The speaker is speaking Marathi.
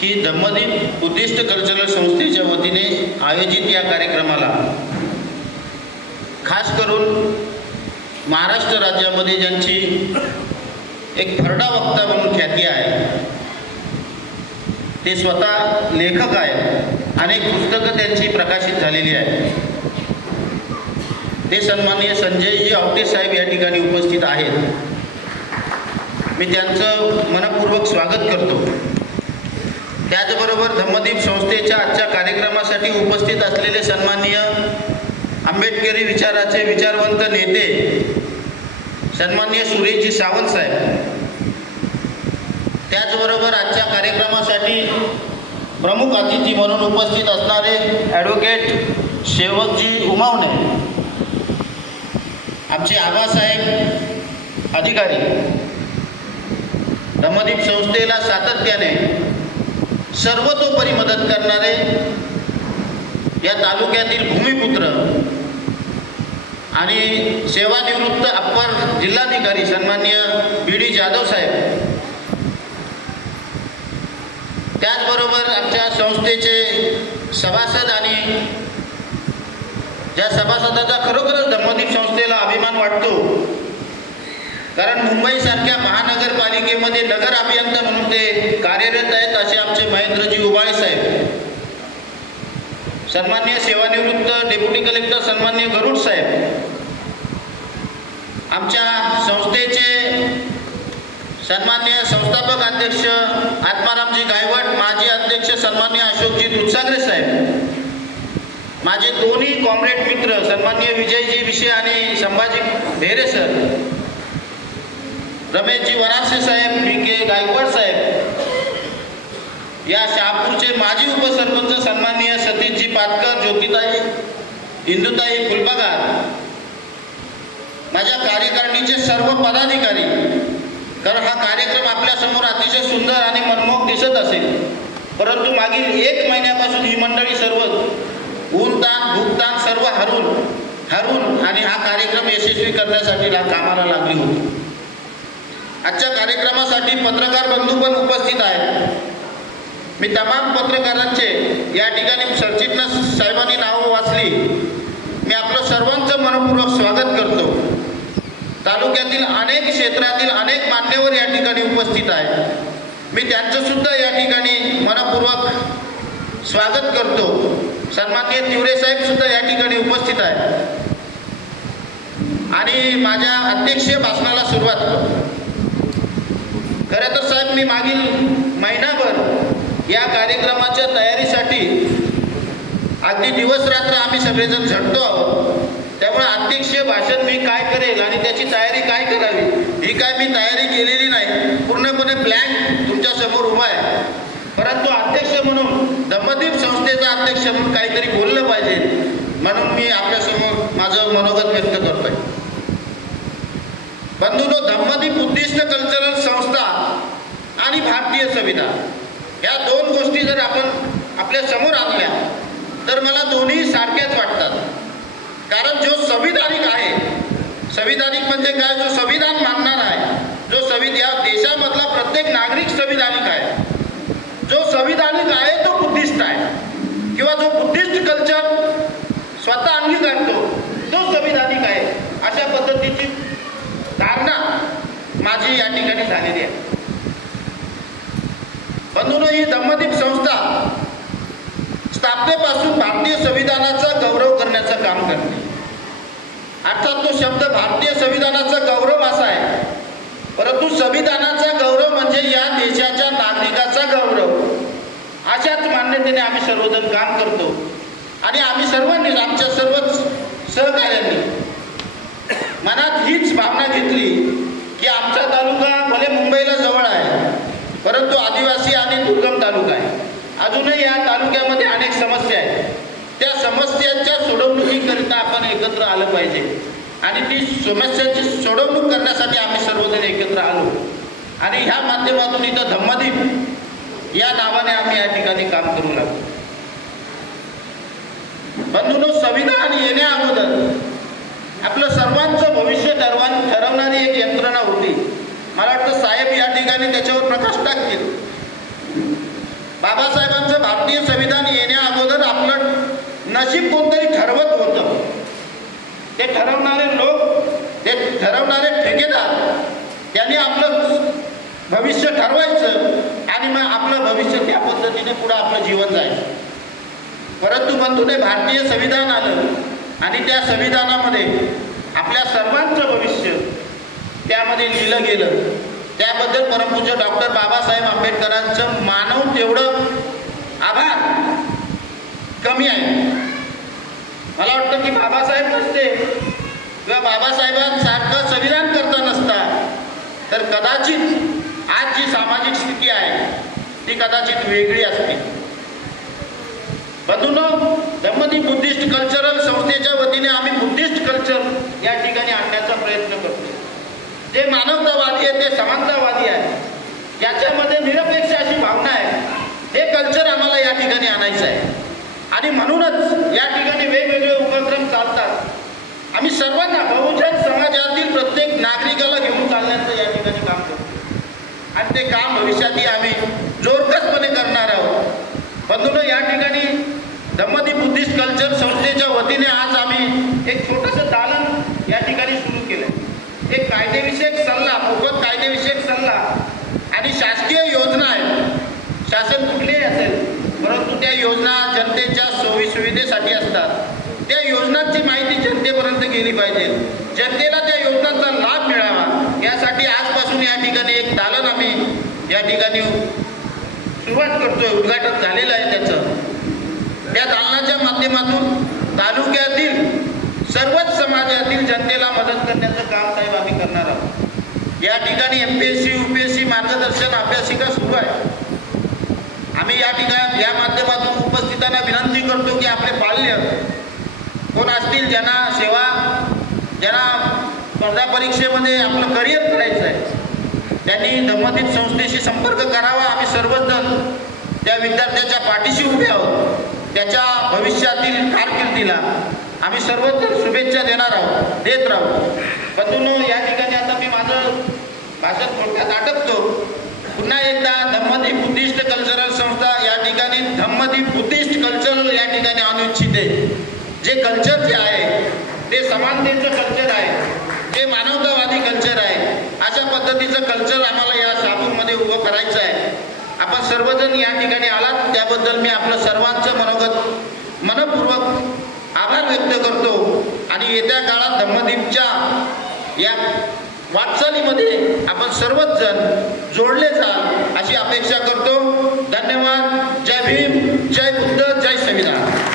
की धम्मदीप बुद्धिस्ट कल्चरल संस्थेच्या वतीने आयोजित या कार्यक्रमाला खास करून महाराष्ट्र राज्यामध्ये ज्यांची एक फरडा वक्ता म्हणून ख्याती आहे, ते स्वतः लेखक आहेत, अनेक पुस्तकं त्यांची प्रकाशित झालेली आहेत, ते सन्माननीय संजयजी आवटे साहेब या ठिकाणी उपस्थित आहेत. मी त्यांचं मनपूर्वक स्वागत करतो. त्याचबरोबर धम्मदीप संस्थेच्या आजच्या कार्यक्रमासाठी उपस्थित असलेले सन्माननीय आंबेडकरी विचाराचे विचारवंत नेते सन्माननीय सुरेशजी सावंत साहेब, त्याचबरोबर आजच्या कार्यक्रमासाठी प्रमुख अतिथी म्हणून उपस्थित असणारे ॲडव्होकेट सेवकजी उमावणे, आमचे आबासाहेब अधिकारी, धम्मदीप संस्थेला सातत्याने सर्वतोपरी मदत करणारे या तालुक्यातील भूमिपुत्र आणि सेवानिवृत्त अप्पर जिल्हाधिकारी सन्माननीय बी.डी. जाधव साहेब, त्याचबरोबर आमच्या संस्थेचे सभासद आणि ज्या सभासदाचा खरोखरच धम्मदीप संस्थेला अभिमान वाटतो, कारण मुंबईसारख्या महानगरपालिकेमध्ये नगर अभियंता म्हणून ते कार्यरत आहेत, असे आमचे महेंद्रजी उबाळे साहेब, सन्माननीय सेवानिवृत्त डेप्युटी कलेक्टर सन्माननीय गरुड साहेब, आमच्या संस्थेचे सन्माननीय संस्थापक अध्यक्ष आत्मारामजी गायवट, माजी अध्यक्ष सन्माननीय अशोकजी दुधसागरे साहेब, माझे दोन्ही कॉम्रेड मित्र सन्माननीय विजयजी विषे आणि संभाजी ढेरे सर, रमेशजी वरासे साहेब, बी.के. गायकवाड साहेब, या शहापूरचे माजी उपसरपंच सन्माननीय सतीशजी पाटकर, ज्योतिताई इंदुताई फुलपगार, माझ्या कार्यकारिणीचे सर्व पदाधिकारी, कारण हा कार्यक्रम आपल्यासमोर अतिशय सुंदर आणि मनमोहक दिसत असेल, परंतु मागील 1 महिन्यापासून ही मंडळी सर्व ऊनतान भूकतान सर्व हरून आणि हा कार्यक्रम यशस्वी करण्यासाठी कामाला लागली होती. आजच्या कार्यक्रमासाठी पत्रकार बंधू पण उपस्थित आहेत. मी तमाम पत्रकारांचे या ठिकाणी सरचिटणीस साहेबांनी नावं वाचली, मी आपलं सर्वांचं मनपूर्वक स्वागत करतो. तालुक्यातील अनेक क्षेत्रातील अनेक मान्यवर या ठिकाणी उपस्थित आहेत, मी त्यांचंसुद्धा या ठिकाणी मनपूर्वक स्वागत करतो. सन्माननीय तिवरे साहेब सुद्धा या ठिकाणी उपस्थित आहेत आणि माझ्या अध्यक्षीय भाषणाला सुरुवात करतो. खरं तर साहेब, मी मागील महिनाभर या कार्यक्रमाच्या तयारीसाठी अगदी दिवसरात्र आम्ही सगळेजण झटतो आहोत. त्यामुळे अध्यक्षीय भाषण मी काय करेल आणि त्याची तयारी काय करावी ही काय मी तयारी केलेली नाही, पूर्णपणे ब्लँक तुमच्यासमोर उभा आहे. परंतु अध्यक्ष म्हणून धम्मदीप संस्थेचा अध्यक्ष म्हणून काहीतरी बोललं पाहिजे, म्हणून मी आपल्यासमोर माझं मनोगत व्यक्त करतोय. बंधूंनो, धम्मदीप बुद्धिस्ट कल्चरल संस्था आणि भारतीय संविधान या दोन गोष्टी जर आपण आपल्या समोर आणल्या तर मला दोन्ही सारख्याच वाटतात. कारण जो संविधानिक आहे, संविधानिक म्हणजे काय, जो संविधान मानणार आहे, जो या देशामधला प्रत्येक नागरिक संविधानिक आहे, जो संविधानिक आहे तो बुद्धिस्ट आहे, किंवा जो बुद्धिस्ट कल्चर स्वतः अंगीकारतो तो संविधानिक आहे, अशा पद्धतीची धारणा माझी या ठिकाणी झालेली आहे. बंधूंनो, ही धम्मदीप संस्था स्थापनेपासून भारतीय संविधानाचा गौरव करण्याचं काम करते. अर्थात तो शब्द भारतीय संविधानाचा गौरव असा आहे, परंतु संविधानाचा गौरव म्हणजे या देशाच्या नागरिकाचा गौरव, अशाच मान्यतेने आम्ही सर्वजण काम करतो. आणि आम्ही सर्वांनी, आमच्या सर्वच सहकार्यांनी मनात हीच भावना घेतली की आमचा तालुका भले मुंबईला जवळ आहे, परंतु आदिवासी आणि दुर्गम तालुका आहे. अजूनही या तालुक्यामध्ये अनेक समस्या आहेत. त्या समस्यांच्या सोडवणुकीकरिता आपण एकत्र आलं पाहिजे आणि ती समस्यांची सोडवणूक करण्यासाठी आम्ही सर्वजण एकत्र आलो आणि ह्या माध्यमातून इथं धम्मदीप या नावाने आम्ही या ठिकाणी काम करू लागलो. बंधूंनो, संविधान येण्या अगोदर आपलं सर्वांचं भविष्य ठरवणारी एक यंत्रणा होती. मला वाटतं साहेब या ठिकाणी त्याच्यावर प्रकाश टाकतील. बाबासाहेबांचं भारतीय संविधान येण्या अगोदर आपलं नशीब कोणतरी ठरवत होतं. ते ठरवणारे लोक, ते ठरवणारे ठेकेदार, त्यांनी आपलं भविष्य ठरवायचं आणि मग आपलं भविष्य त्या पद्धतीने पुढे आपलं जीवन जायचं. परंतु बंधूने भारतीय संविधान आलं आणि त्या संविधानामध्ये आपल्या सर्वांचं भविष्य त्यामध्ये लिहिलं गेलं. त्याबद्दल परमपूज्य डॉक्टर बाबासाहेब आंबेडकरांचं मानव तेवढं आभार कमी आहे. मला वाटतं की बाबासाहेब नसते किंवा बाबासाहेबांसारखं संविधान करता नसता तर कदाचित आज जी सामाजिक स्थिती आहे ती कदाचित वेगळी असते. बंधूंनो, धम्मदीप बुद्धिस्ट कल्चरल संस्थेच्या वतीने आम्ही बुद्धिस्ट कल्चर या ठिकाणी आणण्याचा प्रयत्न करतो. जे मानवतावादी आहे, ते समानतावादी आहे, ज्याच्यामध्ये निरपेक्ष अशी भावना आहे, हे कल्चर आम्हाला या ठिकाणी आणायचं आहे. आणि म्हणूनच या ठिकाणी वेगवेगळे उपक्रम चालतात. आम्ही सर्वांना, बहुजन समाजातील प्रत्येक नागरिकाला घेऊन चालण्याचं या ठिकाणी काम करतो आणि ते काम भविष्यातही आम्ही जोरकसपणे करणार आहोत. बंधूंनो, या ठिकाणी धम्मदीप बुद्धिस्ट कल्चर संस्थेच्या वतीने आज आम्ही एक छोटंसं दालन या ठिकाणी सुरू केलं. एक कायदेविषयक सल्ला, मोफत कायदेविषयक सल्ला आणि शासकीय योजना आहेत. शासन कुठलेही असेल, परंतु त्या योजना जनतेच्या सोयीसुविधेसाठी असतात. त्या योजनांची माहिती जनतेपर्यंत गेली पाहिजे, जनतेला त्या योजनांचा लाभ मिळावा, यासाठी आजपासून या ठिकाणी एक दालन आम्ही या ठिकाणी सुरुवात करतोय. उद्घाटन झालेलं आहे त्याचं. त्या दालनाच्या माध्यमातून तालुक्यातील सर्वच समाजातील जनतेला मदत करण्याचं काम साहेब आम्ही करणार आहोत. या ठिकाणी MPSC UPSC मार्गदर्शन अभ्यासिका सुरू आहे. आम्ही या ठिकाणी या माध्यमातून उपस्थितांना विनंती करतो की आपले पाल्य कोण असतील, ज्यांना स्पर्धा परीक्षेमध्ये आपलं करिअर करायचं आहे, त्यांनी धम्मदीप संस्थेशी संपर्क करावा. आम्ही सर्वजण त्या विद्यार्थ्याच्या पाठीशी उभे आहोत. त्याच्या भविष्यातील कारकिर्दीला आम्ही सर्वजण शुभेच्छा देत राहू. बंधूंनो, या ठिकाणी आता मी माझं भाषण थोडक्यात आटपतो. पुन्हा एकदा धम्मदीप बुद्धिस्ट कल्चरल संस्था या ठिकाणी धम्मदीप बुद्धिस्ट कल्चर या ठिकाणी आणू इच्छिते. जे कल्चर जे आहे ते समानतेचं कल्चर आहे, जे मानवतावादी कल्चर आहे, अशा पद्धतीचं कल्चर आम्हाला या शापूरमध्ये उभं करायचं आहे. आपण सर्वजण या ठिकाणी आलात त्याबद्दल मी आपलं सर्वांचं मनपूर्वक आभार व्यक्त करतो. आणि येत्या काळात धम्मदीपच्या या वाटचालीमध्ये आपण सर्वच जण जोडले जाल अशी अपेक्षा करतो. धन्यवाद. जय भीम, जय बुद्ध, जय संविधान.